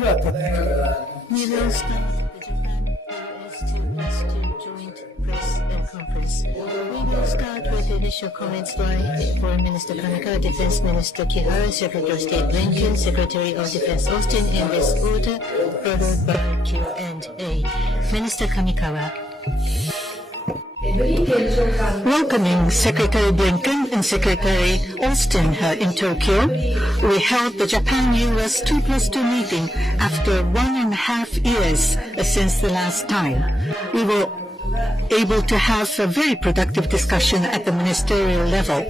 We will start the Japan-US 2+2 joint press conference. We will start with the initial comments by Foreign Minister Kamikawa, Defense Minister Kihara, Secretary of State Blinken, Secretary of Defense Austin, in this order, followed by Q&A. Minister Kamikawa. Welcoming Secretary Blinken and Secretary Austin in Tokyo, we held the Japan-US 2+2 meeting after 1.5 years since the last time. We were able to have a very productive discussion at the ministerial level.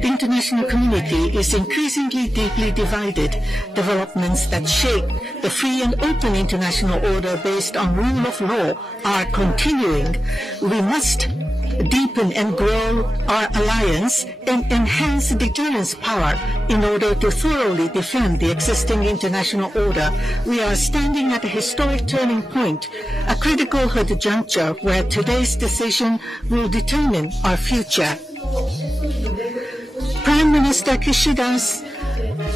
The international community is increasingly deeply divided. Developments that shape the free and open international order based on rule of law are continuing. We must deepen and grow our alliance and enhance deterrence power in order to thoroughly defend the existing international order. We are standing at a historic turning point, a critical juncture where today's decision will determine our future. Prime Minister Kishida's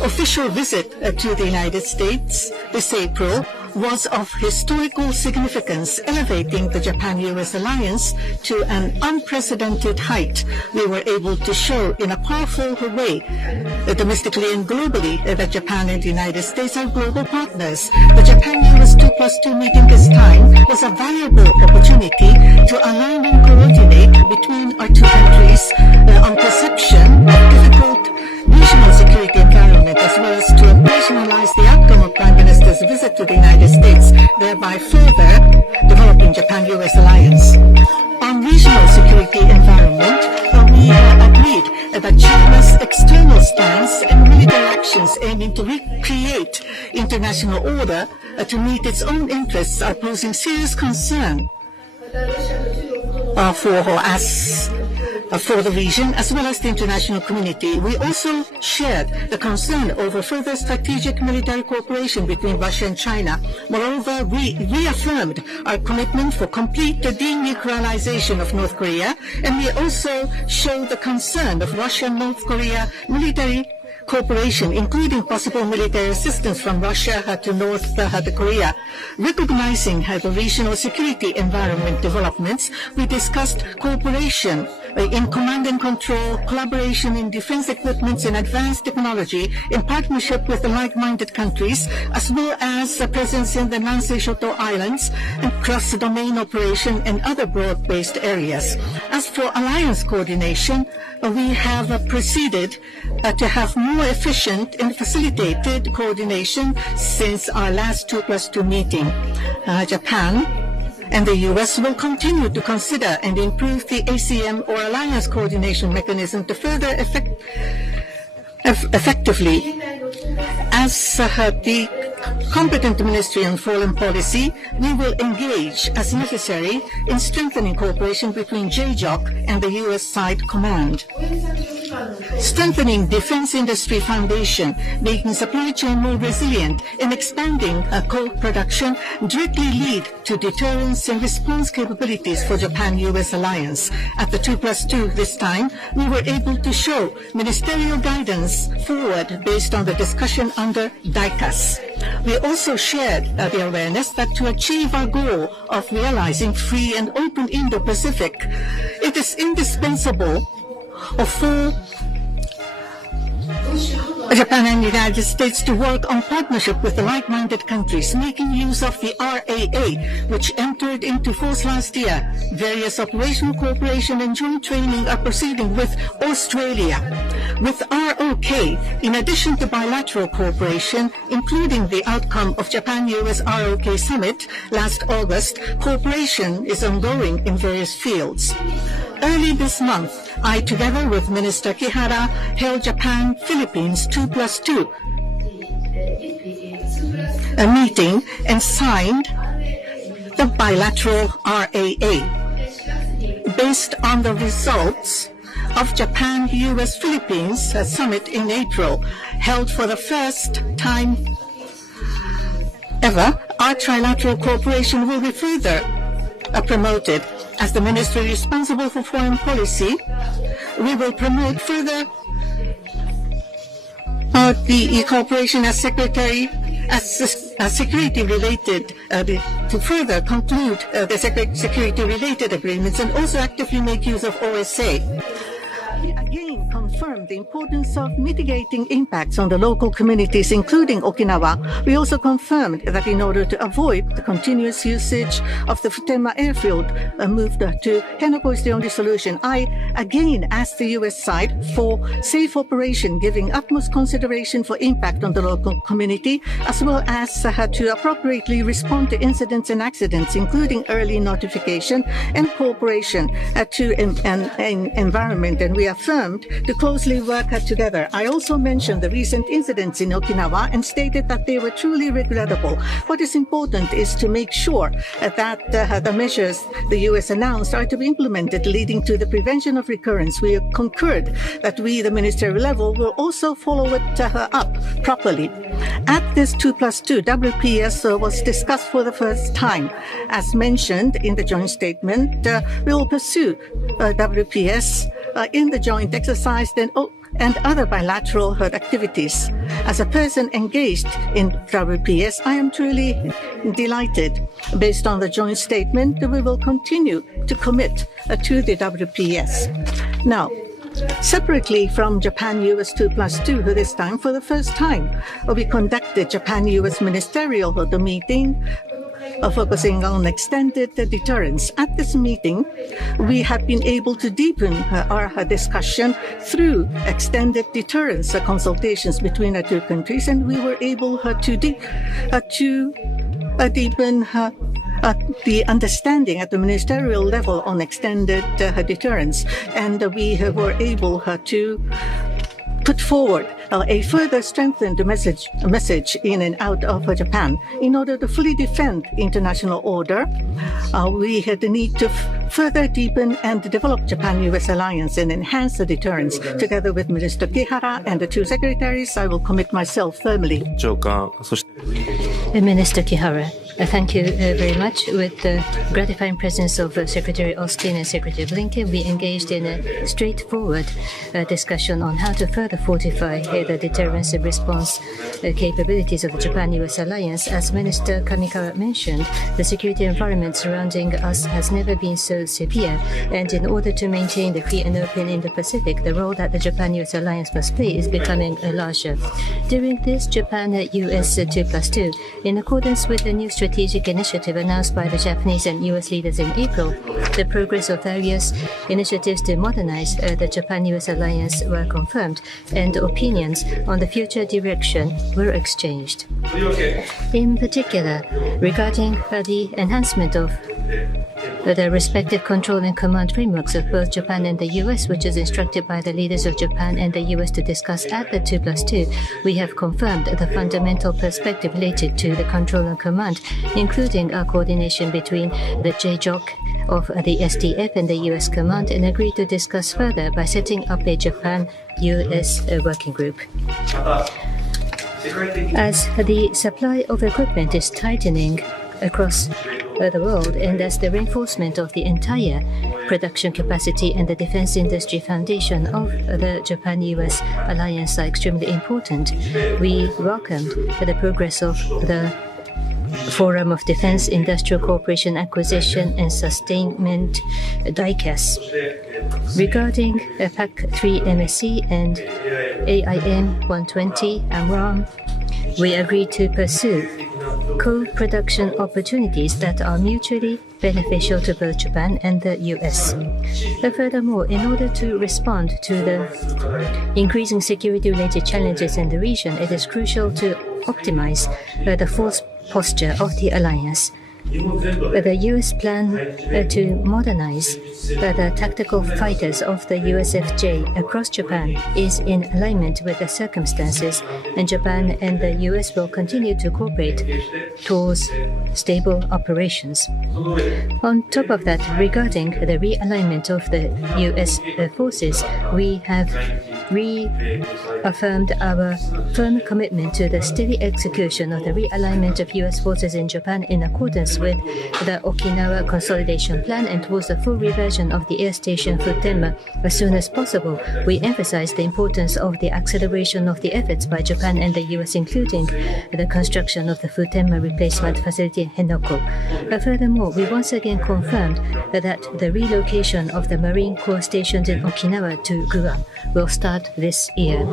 official visit to the United States this April was of historical significance, elevating the Japan-US alliance to an unprecedented height. We were able to show in a powerful way, domestically and globally, that Japan and the United States are global partners. The Japan-US 2+2 meeting this time was a valuable opportunity to align and coordinate between our two countries on perception of difficult regional security environment, as well as to operationalize the outcome of Prime Minister's visit to the United States, thereby further developing Japan-US alliance. On regional security environment, we agreed that China's external stance and military actions aiming to recreate international order to meet its own interests are posing serious concern for the region as well as the international community. We also shared the concern over further strategic military cooperation between Russia and China. Moreover, we reaffirmed our commitment for complete denuclearization of North Korea, and we also showed the concern of Russia and North Korea military cooperation, including possible military assistance from Russia to North Korea. Recognizing the regional security environment developments, we discussed cooperation in command and control, collaboration in defense equipments and advanced technology in partnership with the like-minded countries, as well as a presence in the Nansei Shoto Islands and cross-domain operation and other broad-based areas. As for alliance coordination, we have proceeded to have more efficient and facilitated coordination since our last 2+2 meeting. Japan and the U.S. will continue to consider and improve the ACM or alliance coordination mechanism to further effectively. As the competent Ministry on Foreign Policy, we will engage as necessary in strengthening cooperation between JJOC and the U.S. side command. Strengthening defense industry foundation, making supply chain more resilient, and expanding co-production directly lead to deterrence and response capabilities for Japan-U.S. alliance. At the 2+2 this time, we were able to show ministerial guidance forward based on the discussion under DICAS. We also shared the awareness that to achieve our goal of realizing free and open Indo-Pacific, it is indispensable for Japan and the United States to work on partnership with the like-minded countries, making use of the RAA, which entered into force last year. Various operational cooperation and joint training are proceeding with Australia. With ROK, in addition to bilateral cooperation, including the outcome of Japan-US ROK summit last August, cooperation is ongoing in various fields. Early this month, I, together with Minister Kihara, held Japan-Philippines 2+2 a meeting and signed the bilateral RAA. Based on the results of Japan-US-Philippines summit in April, held for the first time ever, our trilateral cooperation will be further promoted. As the ministry responsible for foreign policy, we will promote further the cooperation as Secretary security-related, to further conclude the security-related agreements and also actively make use of OSA. We again confirmed the importance of mitigating impacts on the local communities, including Okinawa. We also confirmed that in order to avoid the continuous usage of the Futenma airfield moved to Henoko is the only solution. I again asked the U.S. side for safe operation, giving utmost consideration for impact on the local community, as well as to appropriately respond to incidents and accidents, including early notification and cooperation to an environment. And we affirmed to closely work together. I also mentioned the recent incidents in Okinawa and stated that they were truly regrettable. What is important is to make sure that the measures the U.S. announced are to be implemented, leading to the prevention of recurrence. We concurred that we, the ministerial level, will also follow it up properly. At this 2+2, WPS was discussed for the first time. As mentioned in the joint statement, we will pursue WPS in the joint exercise and other bilateral activities. As a person engaged in WPS, I am truly delighted. Based on the joint statement, we will continue to commit to the WPS. Now, separately from Japan-US 2+2, this time for the first time, we conducted Japan-US ministerial meeting focusing on extended deterrence. At this meeting, we have been able to deepen our discussion through extended deterrence consultations between the two countries, and we were able to deepen the understanding at the ministerial level on extended deterrence, and we were able to put forward a further strengthened message in and out of Japan. In order to fully defend international order, we had the need to further deepen and develop Japan-US alliance and enhance the deterrence. Together with Minister Kihara and the two secretaries, I will commit myself firmly. Minister Kihara, thank you very much. With the gratifying presence of Secretary Austin and Secretary Blinken, we engaged in a straightforward discussion on how to further fortify the deterrence and response capabilities of the Japan-US alliance. As Minister Kamikawa mentioned, the security environment surrounding us has never been so severe, and in order to maintain the free and open Indo-Pacific, the role that the Japan-US alliance must play is becoming larger. During this Japan-US 2+2, in accordance with the new strategic initiative announced by the Japanese and US leaders in April, the progress of various initiatives to modernize the Japan-US alliance were confirmed, and opinions on the future direction were exchanged. In particular, regarding the enhancement of the respective control and command frameworks of both Japan and the US, which is instructed by the leaders of Japan and the US to discuss at the 2+2, we have confirmed the fundamental perspective related to the control and command, including our coordination between the JJOC of the SDF and the US command, and agreed to discuss further by setting up a Japan-US working group. As the supply of equipment is tightening across the world, and as the reinforcement of the entire production capacity and the defense industry foundation of the Japan-US alliance are extremely important, we welcomed the progress of the Forum of Defense Industrial Cooperation Acquisition and Sustainment DICAS. Regarding PAC-3 MSC and AIM 120 AMRAAM, we agreed to pursue co-production opportunities that are mutually beneficial to both Japan and the US. Furthermore, in order to respond to the increasing security-related challenges in the region, it is crucial to optimize the force posture of the alliance. The US plan to modernize the tactical fighters of the USFJ across Japan is in alignment with the circumstances, and Japan and the US will continue to cooperate towards stable operations. On top of that, regarding the realignment of the US forces, we have affirmed our firm commitment to the steady execution of the realignment of U.S. forces in Japan in accordance with the Okinawa Consolidation Plan and towards the full reversion of the air station Futenma as soon as possible. We emphasized the importance of the acceleration of the efforts by Japan and the U.S., including the construction of the Futenma replacement facility in Henoko. Furthermore, we once again confirmed that the relocation of the Marine Corps stations in Okinawa to Guam will start this year.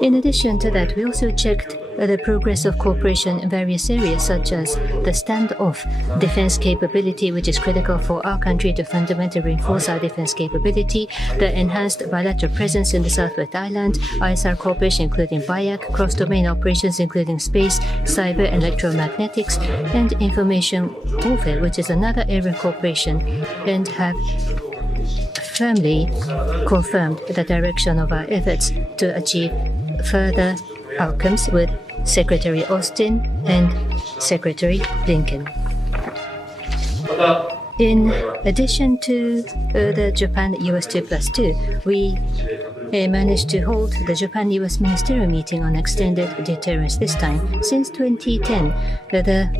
In addition to that, we also checked the progress of cooperation in various areas such as the standoff defense capability, which is critical for our country to fundamentally reinforce our defense capability, the enhanced bilateral presence in the Southwest Island, ISR cooperation including BIAC, cross-domain operations including space, cyber, electromagnetics, and information warfare, which is another area of cooperation, and have firmly confirmed the direction of our efforts to achieve further outcomes with Secretary Austin and Secretary Blinken. In addition to the Japan-US 2+2, we managed to hold the Japan-US Ministerial Meeting on extended deterrence this time. Since 2010, the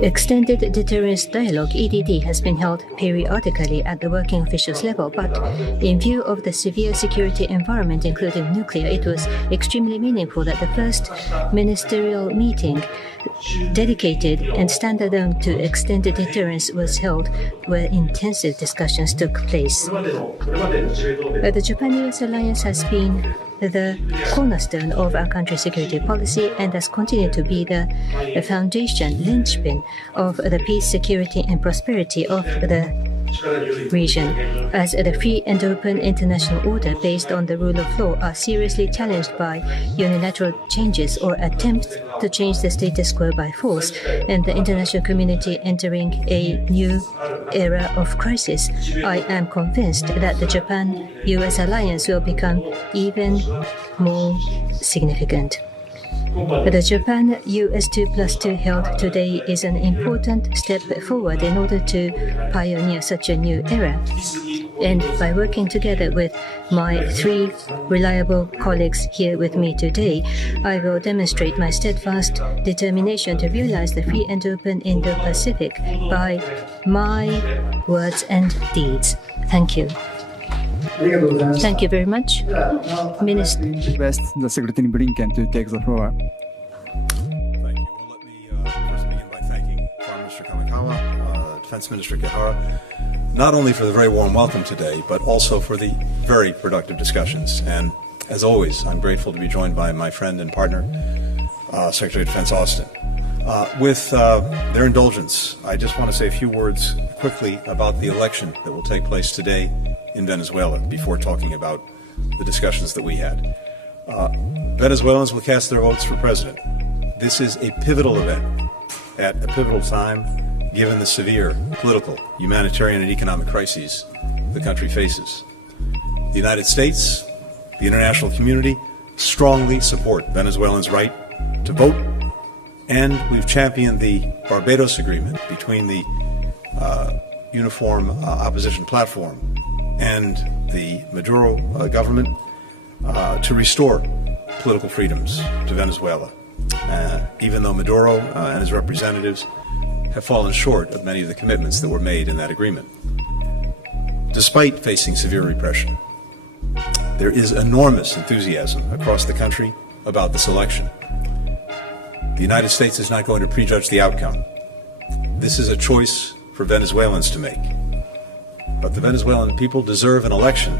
Extended Deterrence Dialogue (EDD) has been held periodically at the working officials level, but in view of the severe security environment, including nuclear, it was extremely meaningful that the first ministerial meeting dedicated and standalone to extended deterrence was held, where intensive discussions took place. The Japan-US alliance has been the cornerstone of our country's security policy and has continued to be the foundation, linchpin of the peace, security, and prosperity of the region, as the free and open international order based on the rule of law are seriously challenged by unilateral changes or attempts to change the status quo by force, and the international community entering a new era of crisis. I am convinced that the Japan-US alliance will become even more significant. The Japan-US 2+2 held today is an important step forward in order to pioneer such a new era. And by working together with my three reliable colleagues here with me today, I will demonstrate my steadfast determination to realize the free and open Indo-Pacific by my words and deeds. Thank you. Thank you very much. Minister. Request the Secretary Blinken to take the floor. Thank you. Well, let me first begin by thanking Foreign Minister Kamikawa, Defense Minister Kihara, not only for the very warm welcome today, but also for the very productive discussions. And as always, I'm grateful to be joined by my friend and partner, Secretary of Defense Austin. With their indulgence, I just want to say a few words quickly about the election that will take place today in Venezuela before talking about the discussions that we had. Venezuelans will cast their votes for president. This is a pivotal event at a pivotal time given the severe political, humanitarian, and economic crises the country faces. The United States, the international community strongly support Venezuelans' right to vote, and we've championed the Barbados Agreement between the Uniform Opposition Platform and the Maduro government to restore political freedoms to Venezuela, even though Maduro and his representatives have fallen short of many of the commitments that were made in that agreement. Despite facing severe repression, there is enormous enthusiasm across the country about this election. The United States is not going to prejudge the outcome. This is a choice for Venezuelans to make. But the Venezuelan people deserve an election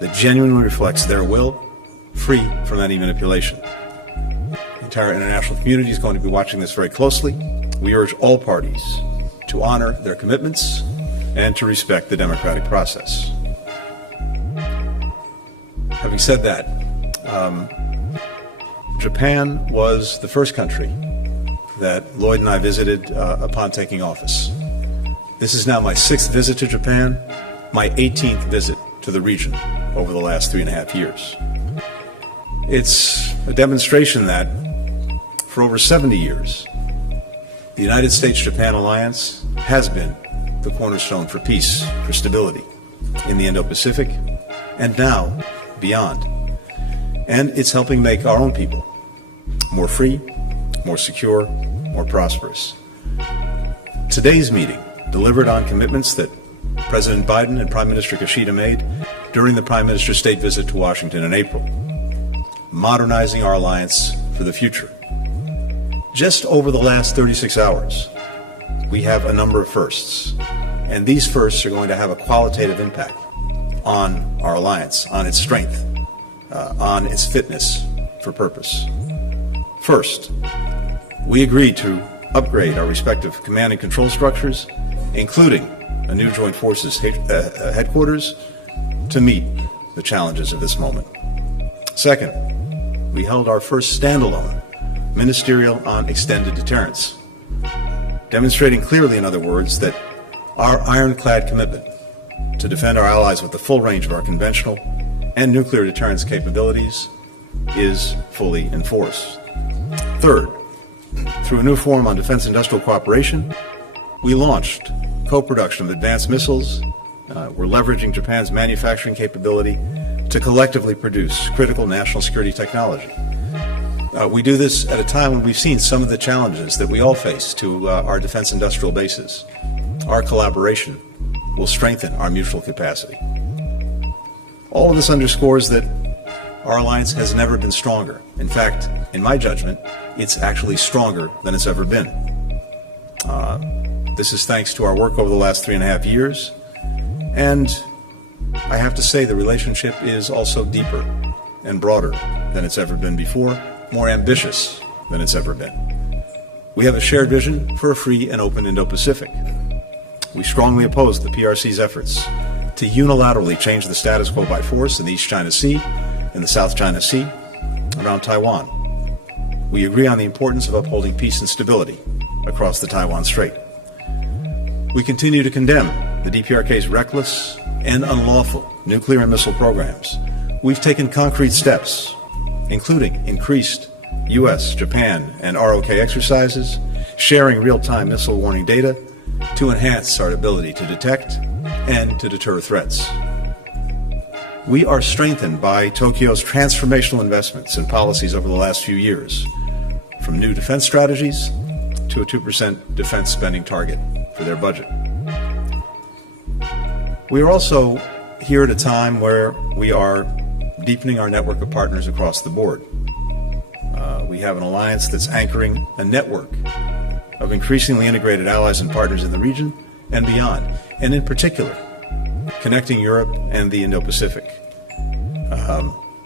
that genuinely reflects their will, free from any manipulation. The entire international community is going to be watching this very closely. We urge all parties to honor their commitments and to respect the democratic process. Having said that, Japan was the first country that Lloyd and I visited upon taking office. This is now my 6th visit to Japan, my 18th visit to the region over the last 3.5 years. It's a demonstration that for over 70 years, the United States-Japan alliance has been the cornerstone for peace, for stability in the Indo-Pacific, and now beyond. And it's helping make our own people more free, more secure, more prosperous. Today's meeting delivered on commitments that President Biden and Prime Minister Kishida made during the Prime Minister's state visit to Washington in April, modernizing our alliance for the future. Just over the last 36 hours, we have a number of firsts, and these firsts are going to have a qualitative impact on our alliance, on its strength, on its fitness for purpose. First, we agreed to upgrade our respective command and control structures, including a new Joint Forces headquarters, to meet the challenges of this moment. Second, we held our first standalone ministerial on extended deterrence, demonstrating clearly, in other words, that our ironclad commitment to defend our allies with the full range of our conventional and nuclear deterrence capabilities is fully enforced. Third, through a new forum on defense industrial cooperation, we launched co-production of advanced missiles. We're leveraging Japan's manufacturing capability to collectively produce critical national security technology. We do this at a time when we've seen some of the challenges that we all face to our defense industrial bases. Our collaboration will strengthen our mutual capacity. All of this underscores that our alliance has never been stronger. In fact, in my judgment, it's actually stronger than it's ever been. This is thanks to our work over the last 3.5 years, and I have to say the relationship is also deeper and broader than it's ever been before, more ambitious than it's ever been. We have a shared vision for a free and open Indo-Pacific. We strongly oppose the PRC's efforts to unilaterally change the status quo by force in the East China Sea, in the South China Sea, around Taiwan. We agree on the importance of upholding peace and stability across the Taiwan Strait. We continue to condemn the DPRK's reckless and unlawful nuclear and missile programs. We've taken concrete steps, including increased U.S., Japan, and ROK exercises, sharing real-time missile warning data to enhance our ability to detect and to deter threats. We are strengthened by Tokyo's transformational investments and policies over the last few years, from new defense strategies to a 2% defense spending target for their budget. We are also here at a time where we are deepening our network of partners across the board. We have an alliance that's anchoring a network of increasingly integrated allies and partners in the region and beyond, and in particular, connecting Europe and the Indo-Pacific.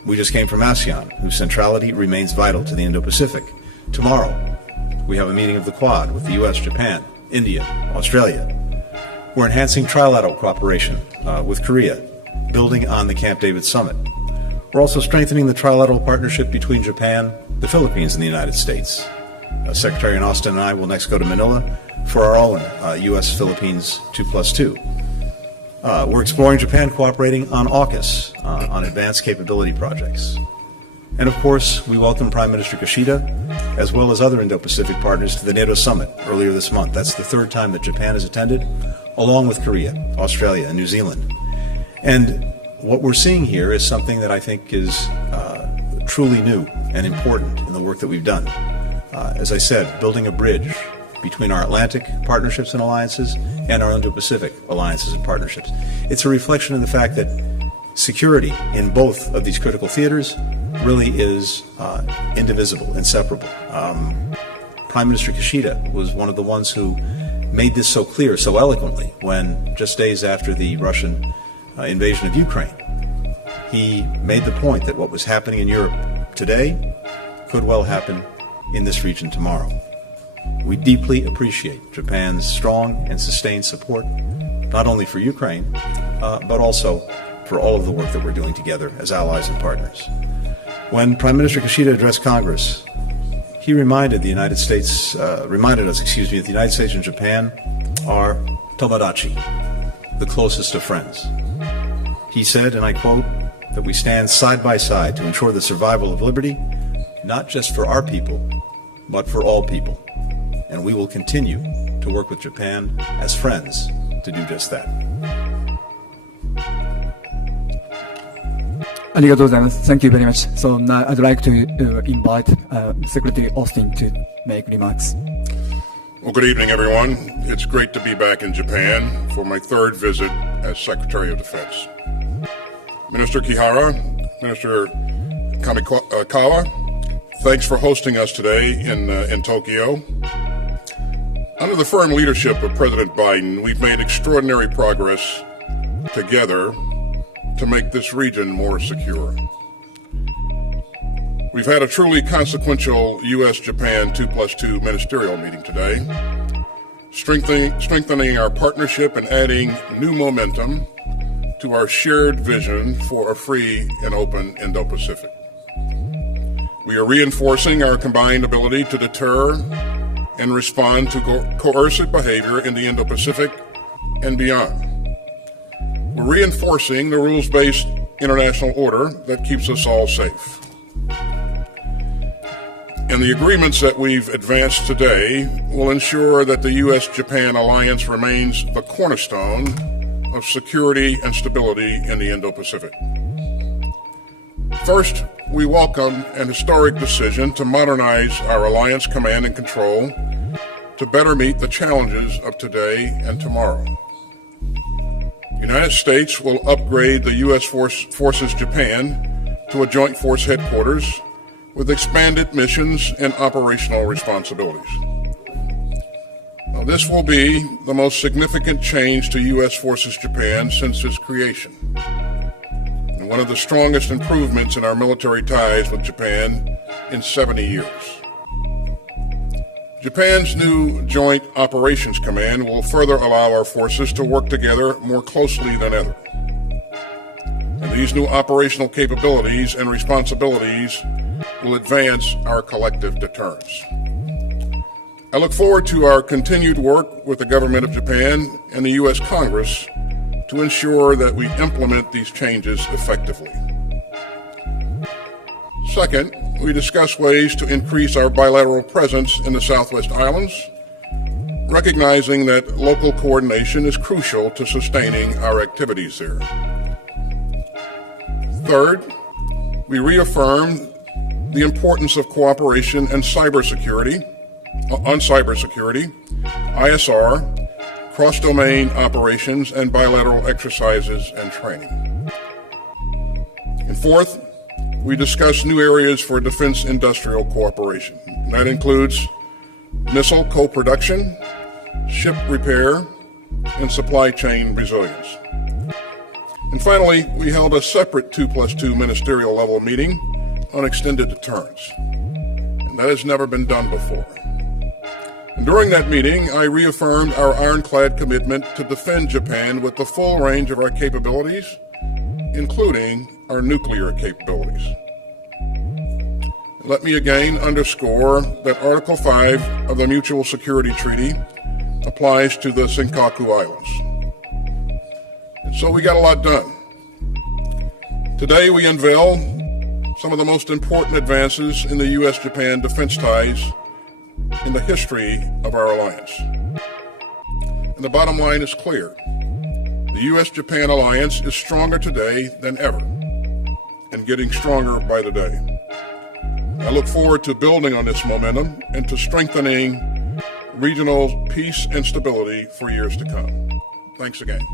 We just came from ASEAN, whose centrality remains vital to the Indo-Pacific. Tomorrow, we have a meeting of the Quad with the U.S., Japan, India, Australia. We're enhancing trilateral cooperation with Korea, building on the Camp David Summit. We're also strengthening the trilateral partnership between Japan, the Philippines, and the United States. Secretary Austin and I will next go to Manila for our own U.S.-Philippines 2+2. We're exploring Japan cooperating on AUKUS, on advanced capability projects. And of course, we welcome Prime Minister Kishida, as well as other Indo-Pacific partners, to the NATO summit earlier this month. That's the third time that Japan has attended, along with Korea, Australia, and New Zealand. And what we're seeing here is something that I think is truly new and important in the work that we've done. As I said, building a bridge between our Atlantic partnerships and alliances and our Indo-Pacific alliances and partnerships. It's a reflection of the fact that security in both of these critical theaters really is indivisible, inseparable. Prime Minister Kishida was one of the ones who made this so clear, so eloquently, when just days after the Russian invasion of Ukraine, he made the point that what was happening in Europe today could well happen in this region tomorrow. We deeply appreciate Japan's strong and sustained support, not only for Ukraine, but also for all of the work that we're doing together as allies and partners. When Prime Minister Kishida addressed Congress, he reminded us, that the United States and Japan are tomodachi, the closest of friends. He said, and I quote, that we stand side by side to ensure the survival of liberty, not just for our people, but for all people. And we will continue to work with Japan as friends to do just that. Thank you very much. So now I'd like to invite Secretary Austin to make remarks. Well, good evening, everyone. It's great to be back in Japan for my third visit as Secretary of Defense. Minister Kihara, Minister Kamikawa, thanks for hosting us today in Tokyo. Under the firm leadership of President Biden, we've made extraordinary progress together to make this region more secure. We've had a truly consequential U.S.-Japan 2+2 ministerial meeting today, strengthening our partnership and adding new momentum to our shared vision for a free and open Indo-Pacific. We are reinforcing our combined ability to deter and respond to coercive behavior in the Indo-Pacific and beyond. We're reinforcing the rules-based international order that keeps us all safe. And the agreements that we've advanced today will ensure that the U.S.-Japan alliance remains the cornerstone of security and stability in the Indo-Pacific. First, we welcome an historic decision to modernize our alliance command and control to better meet the challenges of today and tomorrow. The United States will upgrade the U.S. Forces Japan to a joint force headquarters with expanded missions and operational responsibilities. Now, this will be the most significant change to U.S. Forces Japan since its creation, and one of the strongest improvements in our military ties with Japan in 70 years. Japan's new Joint Operations Command will further allow our forces to work together more closely than ever. And these new operational capabilities and responsibilities will advance our collective deterrence. I look forward to our continued work with the government of Japan and the U.S. Congress to ensure that we implement these changes effectively. Second, we discuss ways to increase our bilateral presence in the Southwest Islands, recognizing that local coordination is crucial to sustaining our activities there. Third, we reaffirm the importance of cooperation and cybersecurity, ISR, cross-domain operations, and bilateral exercises and training. And fourth, we discuss new areas for defense industrial cooperation. That includes missile co-production, ship repair, and supply chain resilience. And finally, we held a separate 2+2 ministerial level meeting on extended deterrence. And that has never been done before. And during that meeting, I reaffirmed our ironclad commitment to defend Japan with the full range of our capabilities, including our nuclear capabilities. Let me again underscore that Article 5 of the Mutual Security Treaty applies to the Senkaku Islands. And so we got a lot done. Today we unveil some of the most important advances in the U.S.-Japan defense ties in the history of our alliance. And the bottom line is clear. The U.S.-Japan alliance is stronger today than ever, and getting stronger by the day. I look forward to building on this momentum and to strengthening regional peace and stability for years to come. Thanks again.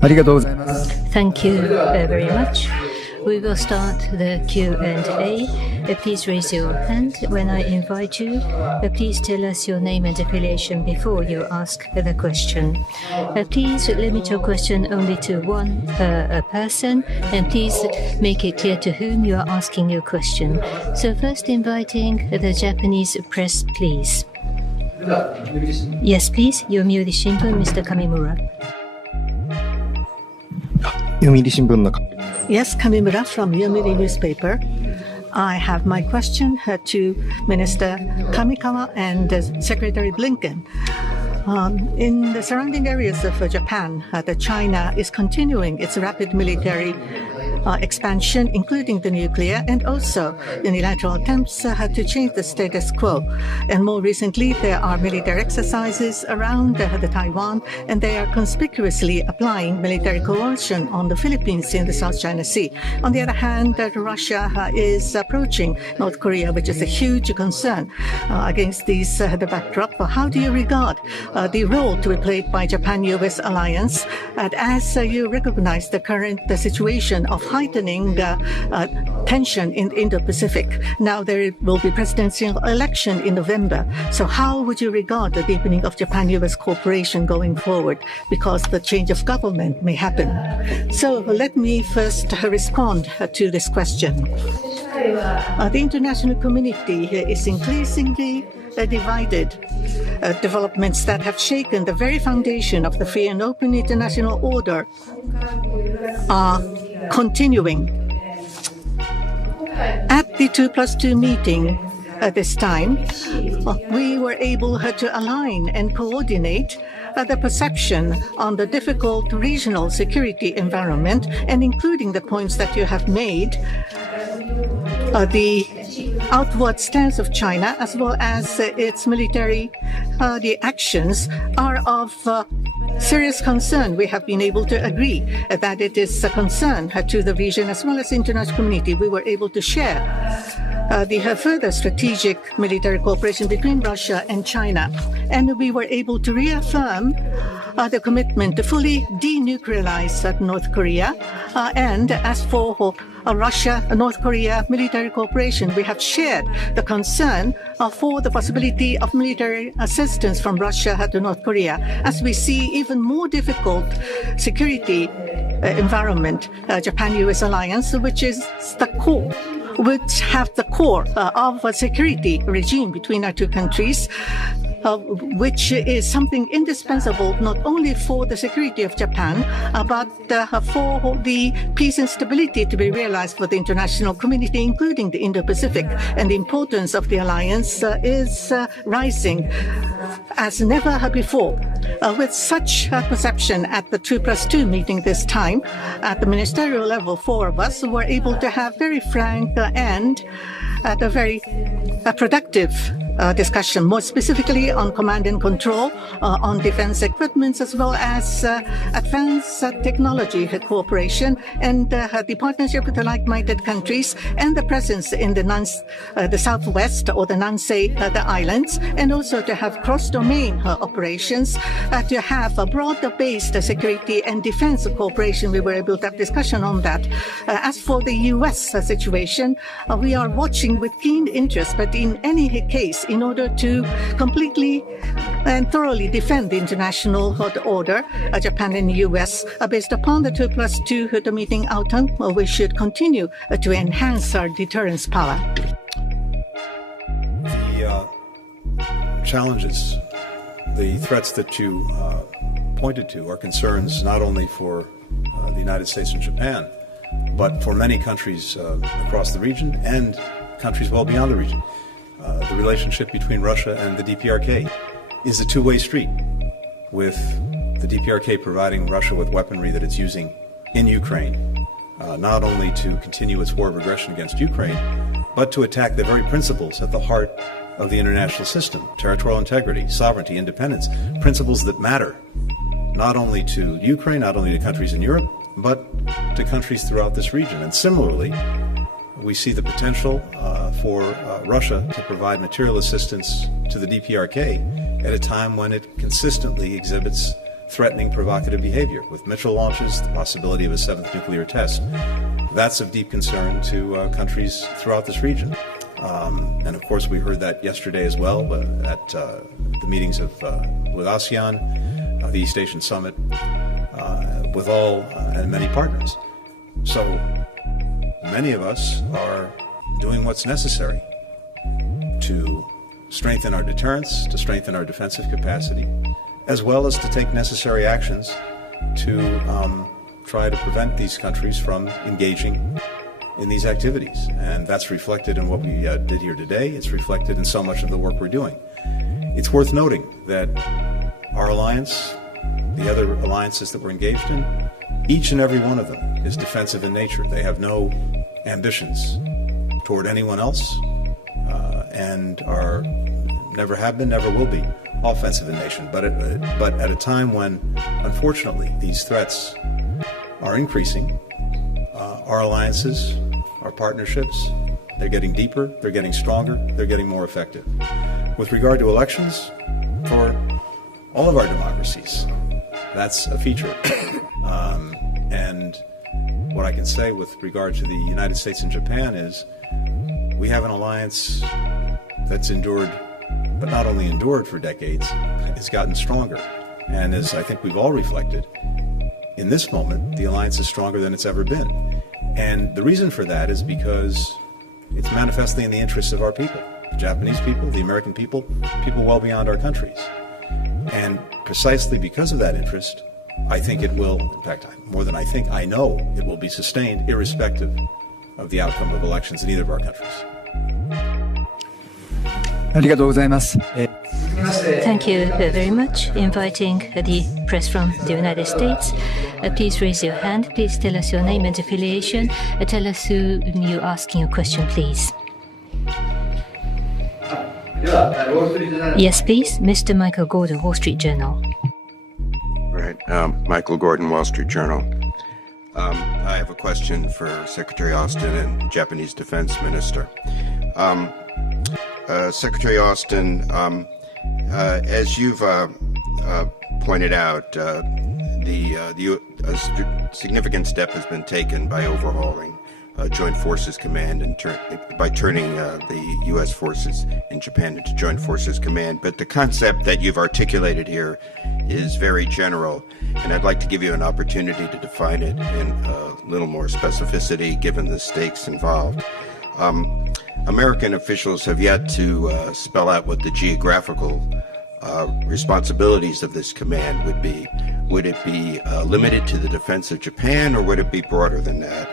Thank you very much. We will start the Q&A. Please raise your hand when I invite you. Please tell us your name and affiliation before you ask the question. Please limit your question only to one person, and please make it clear to whom you are asking your question. So first inviting the Japanese press, please. Yes, please. Yomiuri Shimbun, Mr. Kamimura. Yes, Kamimura from Yomiuri newspaper. I have my question to Minister Kamikawa and Secretary Blinken. In the surrounding areas of Japan, China is continuing its rapid military expansion, including the nuclear, and also unilateral attempts to change the status quo. And more recently, there are military exercises around the Taiwan, and they are conspicuously applying military coercion on the Philippines in the South China Sea. On the other hand, Russia is approaching North Korea, which is a huge concern. Against the backdrop, how do you regard the role to be played by Japan-US alliance as you recognize the current situation of heightening tension in the Indo-Pacific? Now there will be presidential election in November. So how would you regard the deepening of Japan-US cooperation going forward? Because the change of government may happen. So let me first respond to this question. The international community is increasingly divided. Developments that have shaken the very foundation of the free and open international order are continuing. At the 2+2 meeting this time, we were able to align and coordinate the perception on the difficult regional security environment, and including the points that you have made, the outward stance of China as well as its military the actions are of serious concern. We have been able to agree that it is a concern to the region as well as the international community. We were able to share the further strategic military cooperation between Russia and China, and we were able to reaffirm the commitment to fully denuclearize North Korea. And as for Russia-North Korea military cooperation, we have shared the concern for the possibility of military assistance from Russia to North Korea, as we see even more difficult security environment, Japan-US alliance, which is the core, which have the core of a security regime between our two countries, which is something indispensable not only for the security of Japan, but for the peace and stability to be realized for the international community, including the Indo-Pacific. And the importance of the alliance is rising as never before. With such perception at the 2+2 meeting this time, at the ministerial level, four of us were able to have very frank and a very productive discussion, more specifically on command and control, on defense equipments, as well as advanced technology cooperation, and the partnership with the like-minded countries, and the presence in the southwest or the Nansei the islands, and also to have cross-domain operations, to have a broader-based security and defense cooperation. We were able to have discussion on that. As for the U.S. situation, we are watching with keen interest, but in any case, in order to completely and thoroughly defend the international order, Japan and the U.S., based upon the 2+2 the meeting outcome, we should continue to enhance our deterrence power. The challenges, the threats that you pointed to are concerns not only for the United States and Japan, but for many countries across the region and countries well beyond the region. The relationship between Russia and the DPRK is a two-way street, with the DPRK providing Russia with weaponry that it's using in Ukraine, not only to continue its war of aggression against Ukraine, but to attack the very principles at the heart of the international system: territorial integrity, sovereignty, independence, principles that matter not only to Ukraine, not only to countries in Europe, but to countries throughout this region. And similarly, we see the potential for Russia to provide material assistance to the DPRK at a time when it consistently exhibits threatening, provocative behavior, with missile launches, the possibility of a seventh nuclear test. That's of deep concern to countries throughout this region. And of course, we heard that yesterday as well at the meetings with ASEAN, the East Asian Summit, with all and many partners. So many of us are doing what's necessary to strengthen our deterrence, to strengthen our defensive capacity, as well as to take necessary actions to try to prevent these countries from engaging in these activities. And that's reflected in what we did here today. It's reflected in so much of the work we're doing. It's worth noting that Our alliance, the other alliances that we're engaged in, each and every one of them is defensive in nature. They have no ambitions toward anyone else, and are never have been, never will be offensive in nature. But at a time when, unfortunately, these threats are increasing, our alliances, our partnerships, they're getting deeper, they're getting stronger, they're getting more effective. With regard to elections, for all of our democracies, that's a feature. And what I can say with regard to the United States and Japan is we have an alliance that's endured, but not only endured for decades, it's gotten stronger. And as I think we've all reflected, in this moment, the alliance is stronger than it's ever been. And the reason for that is because it's manifestly in the interests of our people, the Japanese people, the American people, people well beyond our countries. And precisely because of that interest, I think it will, in fact, more than I think, I know it will be sustained irrespective of the outcome of elections in either of our countries. ありがとうございます。Thank you very much. Inviting the press from the United States. Please raise your hand. Please tell us your name and affiliation. Tell us who you're asking a question, please. Yes, please. Mr. Michael Gordon, Wall Street Journal. Right. Michael Gordon, Wall Street Journal. I have a question for Secretary Austin and Japanese Defense Minister. Secretary Austin, as you've pointed out, a significant step has been taken by overhauling Joint Forces Command and by turning the U.S. forces in Japan into Joint Forces Command. But the concept that you've articulated here is very general, and I'd like to give you an opportunity to define it in a little more specificity given the stakes involved. American officials have yet to spell out what the geographical responsibilities of this command would be. Would it be limited to the defense of Japan, or would it be broader than that?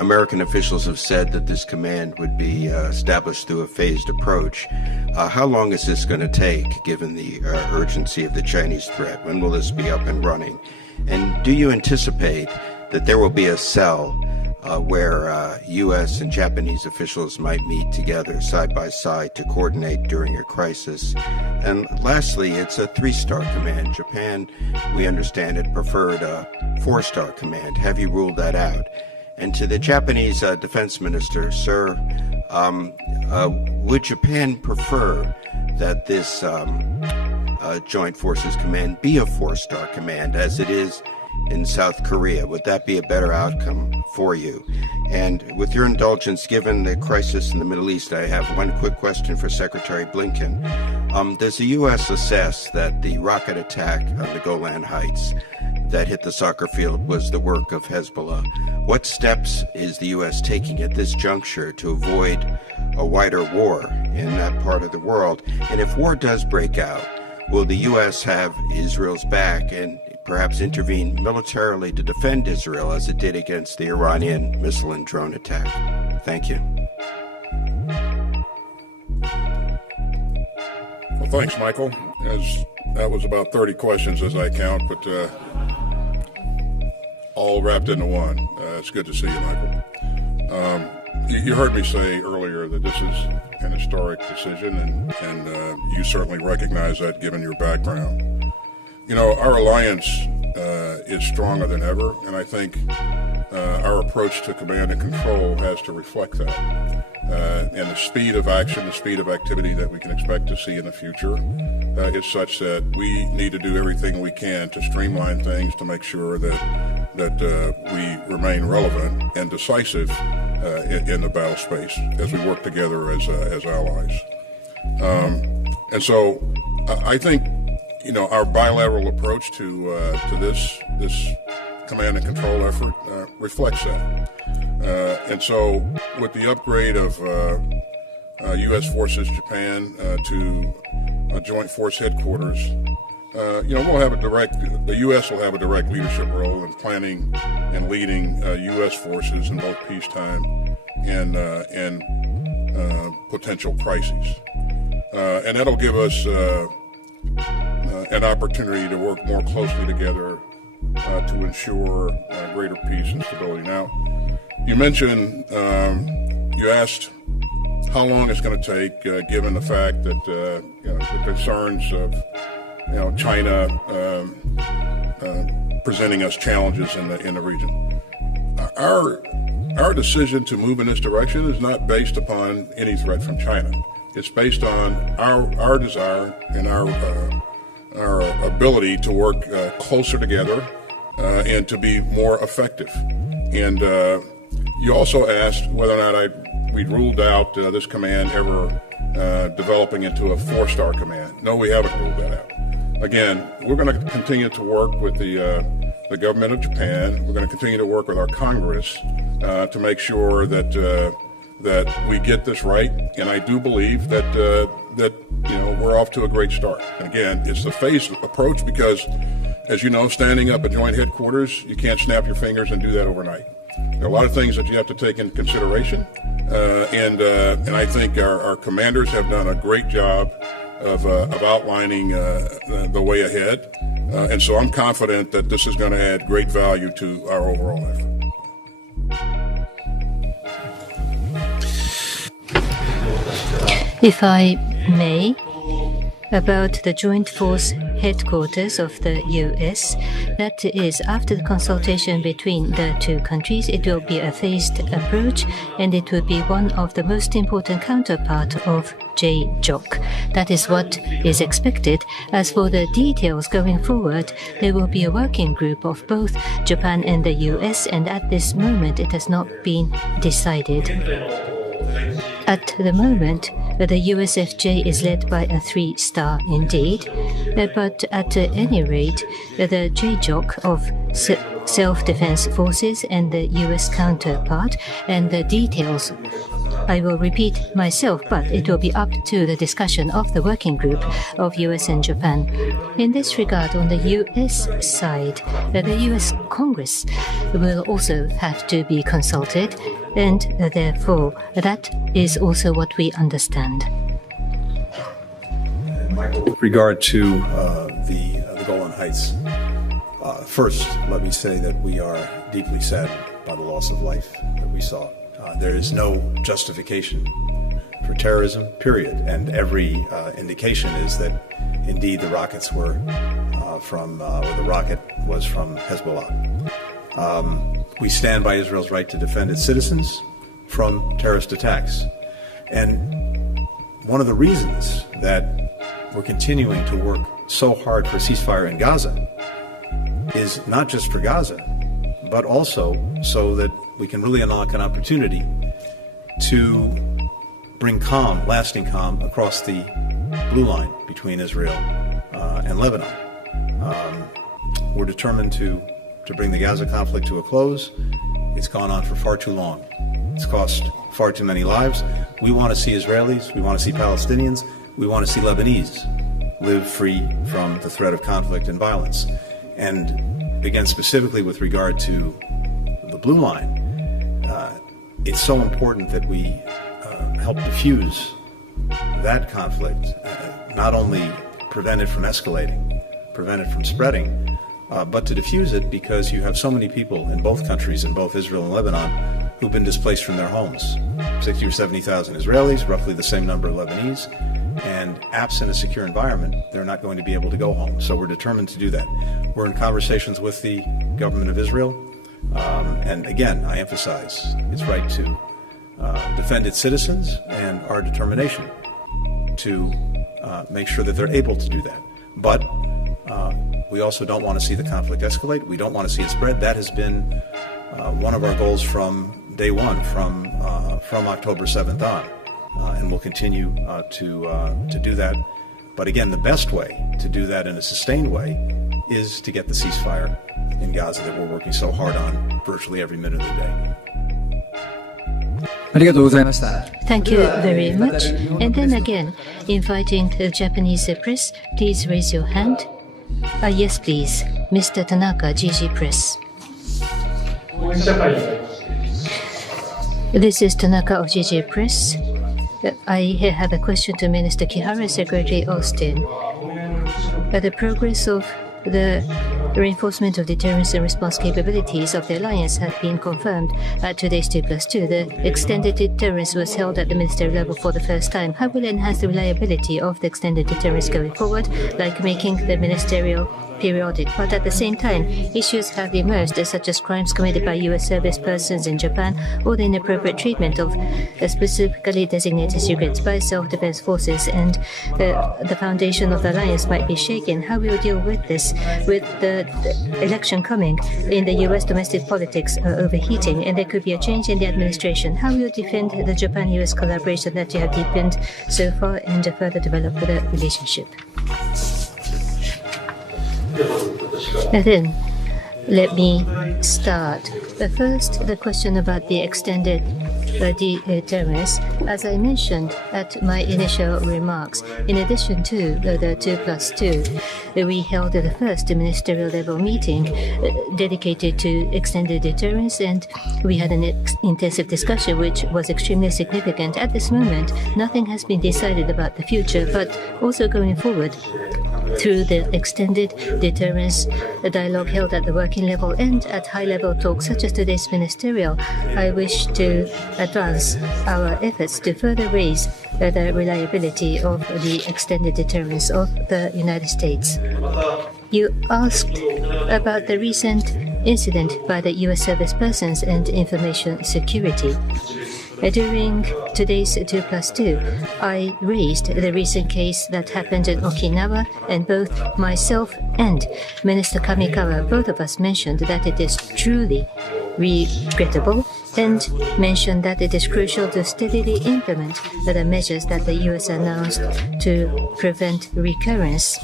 American officials have said that this command would be established through a phased approach. How long is this going to take, given the urgency of the Chinese threat? When will this be up and running? And do you anticipate that there will be a cell where U.S. and Japanese officials might meet together side by side to coordinate during a crisis? And lastly, it's a 3-star command. Japan, we understand it, preferred a 4-star command. Have you ruled that out? And to the Japanese defense minister, sir, would Japan prefer that this Joint Forces Command be a 4-star command, as it is in South Korea? Would that be a better outcome for you? And with your indulgence, given the crisis in the Middle East, I have one quick question for Secretary Blinken. Does the U.S. assess that the rocket attack on the Golan Heights that hit the soccer field was the work of Hezbollah? What steps is the U.S. taking at this juncture to avoid a wider war in that part of the world? And if war does break out, will the U.S. have Israel's back and perhaps intervene militarily to defend Israel as it did against the Iranian missile and drone attack? Thank you. Well, thanks, Michael. That was about 30 questions as I count, but all wrapped into one. It's good to see you, Michael. You heard me say earlier that this is an historic decision, and you certainly recognize that given your background. You know, our alliance is stronger than ever, and I think our approach to command and control has to reflect that. And the speed of action, the speed of activity that we can expect to see in the future is such that we need to do everything we can to streamline things, to make sure that we remain relevant and decisive in the battle space as we work together as allies. And so I think, you know, our bilateral approach to this command and control effort reflects that. And so with the upgrade of U.S. Forces Japan to Joint Force Headquarters, you know, the U.S. will have a direct leadership role in planning and leading U.S. forces in both peacetime and potential crises. And that'll give us an opportunity to work more closely together to ensure greater peace and stability. Now, you mentioned, you asked how long it's going to take, given the fact that the concerns of China presenting us challenges in the region. Our decision to move in this direction is not based upon any threat from China. It's based on our desire and our ability to work closer together and to be more effective. And you also asked whether or not we'd ruled out this command ever developing into a 4-star command. No, we haven't ruled that out. Again, we're going to continue to work with the government of Japan. We're going to continue to work with our Congress to make sure that we get this right. And I do believe that we're off to a great start. And again, it's the phased approach because, as you know, standing up a joint headquarters, you can't snap your fingers and do that overnight. There are a lot of things that you have to take into consideration, and I think our commanders have done a great job of outlining the way ahead, and so I'm confident that this is going to add great value to our overall effort. If I may, about the Joint Force headquarters of the U.S., that is, after the consultation between the two countries, it will be a phased approach, and it will be one of the most important counterpart of JJOC. That is what is expected. As for the details going forward, there will be a working group of both Japan and the U.S., and at this moment it has not been decided. At the moment, the USFJ is led by a 3-star indeed, but at any rate, the JJOC of Self-Defense Forces and the US counterpart, and the details, I will repeat myself, but it will be up to the discussion of the working group of US and Japan. In this regard, on the US side, the US Congress will also have to be consulted, and therefore that is also what we understand. Michael, with regard to the Golan Heights, first, let me say that we are deeply saddened by the loss of life that we saw. There is no justification for terrorism, period. And every indication is that indeed the rockets were the rocket was from Hezbollah. We stand by Israel's right to defend its citizens from terrorist attacks. And one of the reasons that we're continuing to work so hard for a ceasefire in Gaza is not just for Gaza, but also so that we can really unlock an opportunity to bring calm, lasting calm, across the blue line between Israel and Lebanon. We're determined to bring the Gaza conflict to a close. It's gone on for far too long. It's cost far too many lives. We want to see Israelis, we want to see Palestinians, we want to see Lebanese live free from the threat of conflict and violence. And again, specifically with regard to the blue line, it's so important that we help diffuse that conflict, not only prevent it from escalating, prevent it from spreading, but to diffuse it because you have so many people in both countries, in both Israel and Lebanon, who've been displaced from their homes. 60 or 70,000 Israelis, roughly the same number of Lebanese, and absent a secure environment, they're not going to be able to go home. So we're determined to do that. We're in conversations with the government of Israel, and again, I emphasize its right to defend its citizens and our determination to make sure that they're able to do that. But we also don't want to see the conflict escalate. We don't want to see it spread. That has been one of our goals from day one, from October 7th on, and we'll continue to do that. But again, the best way to do that in a sustained way is to get the ceasefire in Gaza that we're working so hard on virtually every minute of the day. Thank you very much. And then again, inviting the Japanese press, please raise your hand. Yes, please. Mr. Tanaka, GG Press. This is Tanaka of GG Press. I have a question to Minister Kihara, Secretary Austin. the progress of the reinforcement of deterrence and response capabilities of the alliance had been confirmed at today's 2+2. The extended deterrence was held at the ministerial level for the first time. How will it enhance the reliability of the extended deterrence going forward, like making the ministerial periodic? But at the same time, issues have emerged such as crimes committed by U.S. service persons in Japan or the inappropriate treatment of specifically designated secret by self-defense forces, and the foundation of the alliance might be shaken. How will you deal with this, with the election coming in the U.S. domestic politics overheating, and there could be a change in the administration? How will you defend the Japan-U.S. collaboration that you have deepened so far and further develop the relationship? And then, let me start. First, the question about the extended deterrence. As I mentioned at my initial remarks, in addition to the 2+2, we held the first ministerial level meeting dedicated to extended deterrence, and we had an intensive discussion which was extremely significant. At this moment, nothing has been decided about the future, but also going forward, through the extended deterrence dialogue held at the working level and at high-level talks such as today's ministerial, I wish to advance our efforts to further raise the reliability of the extended deterrence of the United States. You asked about the recent incident by the U.S. service persons and information security. During today's 2+2, I raised the recent case that happened in Okinawa, and both myself and Minister Kamikawa, both of us mentioned that it is truly regrettable and mentioned that it is crucial to steadily implement the measures that the U.S. announced to prevent recurrence.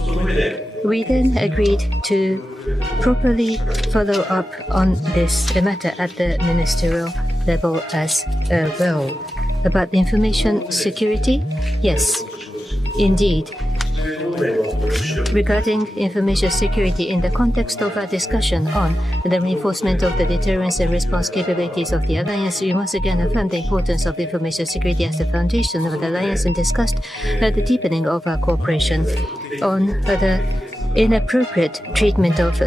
We then agreed to properly follow up on this matter at the ministerial level as well. About the information security, yes, indeed. Regarding information security, in the context of our discussion on the reinforcement of the deterrence and response capabilities of the alliance, we once again affirmed the importance of information security as the foundation of the alliance and discussed the deepening of our cooperation on the inappropriate treatment of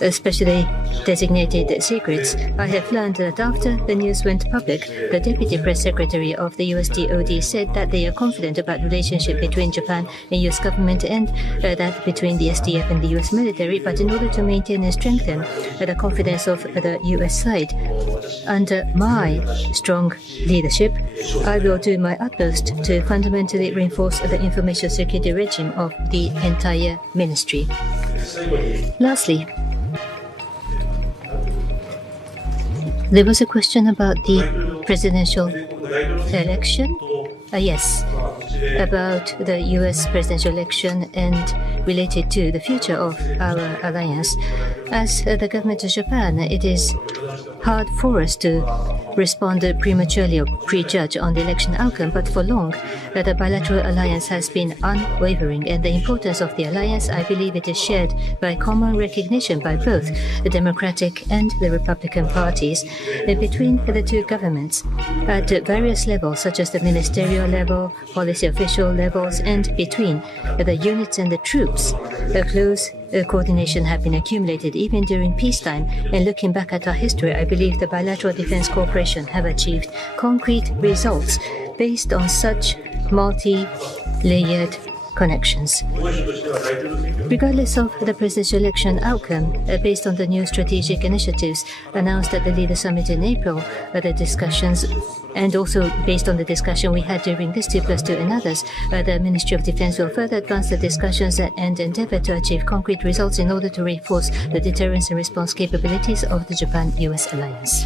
especially designated secrets. I have learned that after the news went public, the Deputy Press Secretary of the USDOD said that they are confident about the relationship between Japan and U.S. government and that between the SDF and the U.S. military, but in order to maintain and strengthen the confidence of the U.S. side, under my strong leadership, I will do my utmost to fundamentally reinforce the information security regime of the entire ministry. Lastly, there was a question about the presidential election. Yes, about the U.S. presidential election and related to the future of our alliance. As the government of Japan, it is hard for us to respond prematurely or prejudge on the election outcome, but for long, the bilateral alliance has been unwavering, and the importance of the alliance, I believe it is shared by common recognition by both the Democratic and the Republican parties. Between the two governments, at various levels, such as the ministerial level, policy official levels, and between the units and the troops, a close coordination have been accumulated even during peacetime. And looking back at our history, I believe the bilateral defense cooperation have achieved concrete results based on such multi-layered connections. Regardless of the presidential election outcome, based on the new strategic initiatives announced at the Leader Summit in April, the discussions, and also based on the discussion we had during this 2+2 and others, the Ministry of Defense will further advance the discussions and endeavor to achieve concrete results in order to reinforce the deterrence and response capabilities of the Japan-US alliance.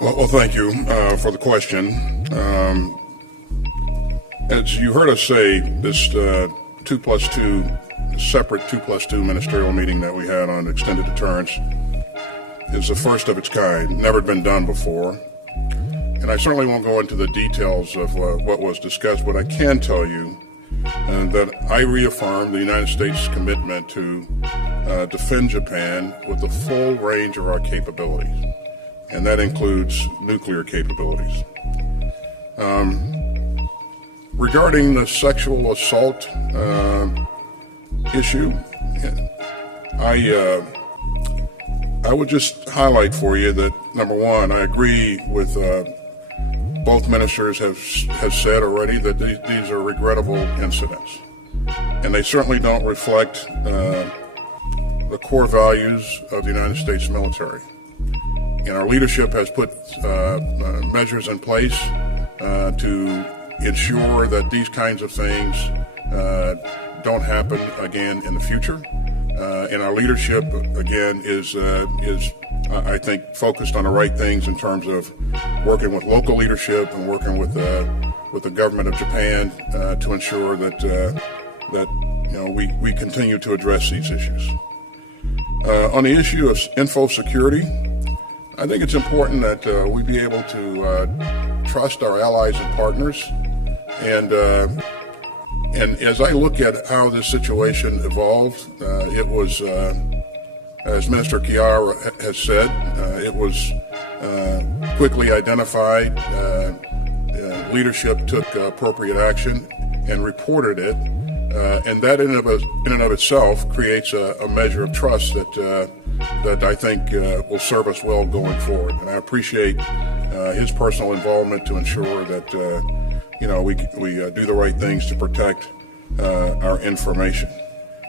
Well, thank you for the question. As you heard us say, this 2+2, separate 2+2 ministerial meeting that we had on extended deterrence is the first of its kind, never been done before. And I certainly won't go into the details of what was discussed, but I can tell you that I reaffirm the United States' commitment to defend Japan with the full range of our capabilities, and that includes nuclear capabilities. Regarding the sexual assault issue, I would just highlight for you that, number one, I agree with both ministers have said already that these are regrettable incidents. And they certainly don't reflect the core values of the United States military. And our leadership has put measures in place to ensure that these kinds of things don't happen again in the future. And our leadership, again, is I think, focused on the right things in terms of working with local leadership and working with the government of Japan to ensure that we continue to address these issues. On the issue of info security, I think it's important that we be able to trust our allies and partners. And as I look at how this situation evolved, it was, as Minister Kiara has said, it was quickly identified. Leadership took appropriate action and reported it. And that in and of itself creates a measure of trust that I think will serve us well going forward. And I appreciate his personal involvement to ensure that we do the right things to protect our information.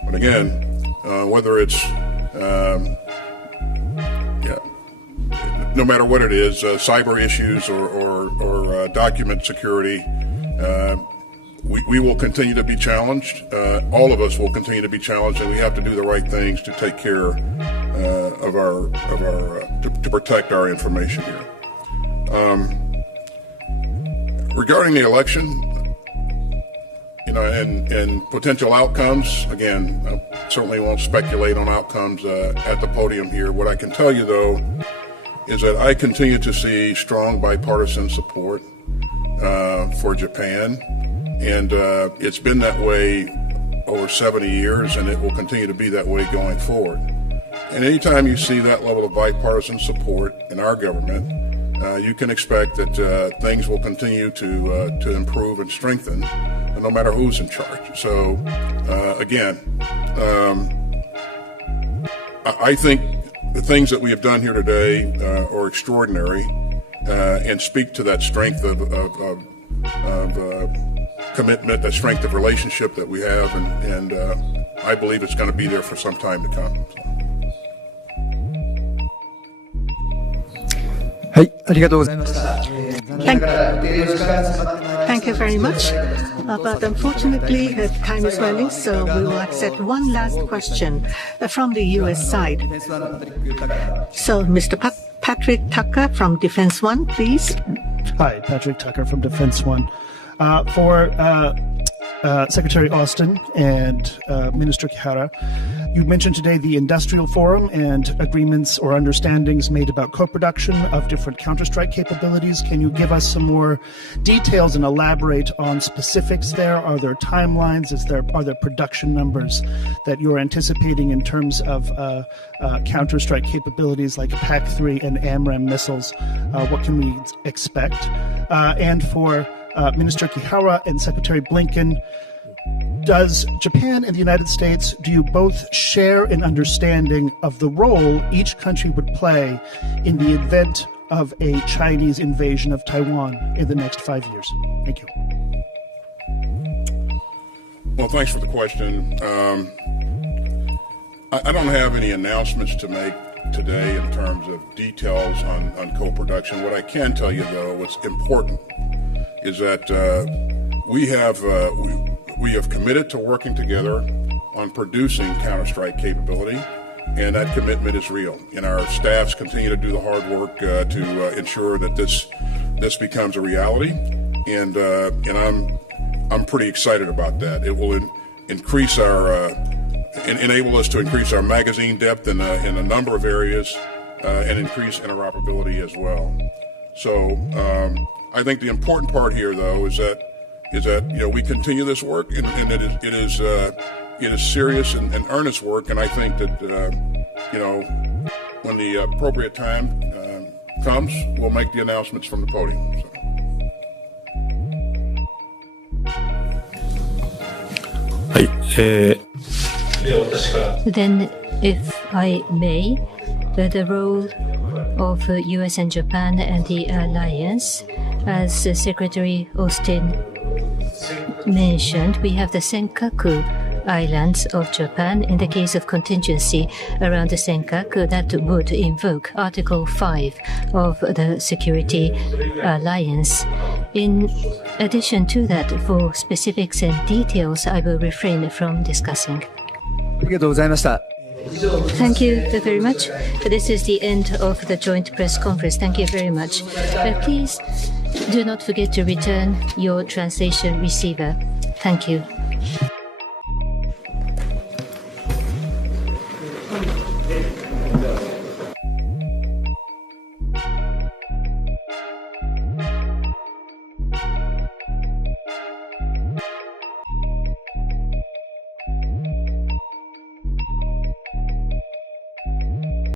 But again, whether it's no matter what it is, cyber issues or document security. We will continue to be challenged. All of us will continue to be challenged, and we have to do the right things to take care of our to protect our information here. Regarding the election, and potential outcomes, again, I certainly won't speculate on outcomes at the podium here. What I can tell you, though, is that I continue to see strong bipartisan support for Japan. And it's been that way over 70 years, and it will continue to be that way going forward. And anytime you see that level of bipartisan support in our government, you can expect that things will continue to improve and strengthen, no matter who's in charge. So, again, I think the things that we have done here today are extraordinary and speak to that strength of commitment, that strength of relationship that we have, and I believe it's going to be there for some time to come. Thank you very much. But unfortunately, time is running, so we will accept one last question from the U.S. side. So, Mr. Patrick Tucker from Defense One, please. Hi, Patrick Tucker from Defense One. For Secretary Austin and Minister Kihara, you mentioned today the Industrial Forum and agreements or understandings made about co-production of different counter-strike capabilities. Can you give us some more details and elaborate on specifics there? Are there timelines? Are there production numbers that you're anticipating in terms of counter-strike capabilities like PAC-3 and AMRAAM missiles? What can we expect? And for Minister Kihara and Secretary Blinken, does Japan and the United States, do you both share an understanding of the role each country would play in the event of a Chinese invasion of Taiwan in the next 5 years? Thank you. Well, thanks for the question. I don't have any announcements to make today in terms of details on co-production. What I can tell you, though, what's important is that we have committed to working together on producing counter-strike capability, and that commitment is real. And our staffs continue to do the hard work to ensure that this becomes a reality. And I'm pretty excited about that. It will increase our enable us to increase our magazine depth in a number of areas and increase interoperability as well. So I think the important part here, though, is that we continue this work, and it is serious and earnest work. And I think that when the appropriate time comes, we'll make the announcements from the podium. So. はい。Then, if I may, the role of US and Japan and the alliance, as Secretary Austin mentioned, we have the Senkaku Islands of Japan. In the case of contingency around the Senkaku, that would invoke Article 5 of the Security Alliance. In addition to that, for specifics and details, I will refrain from discussing. ありがとうございました。 Thank you very much. This is the end of the joint press conference. Thank you very much. Please do not forget to return your translation receiver. Thank you.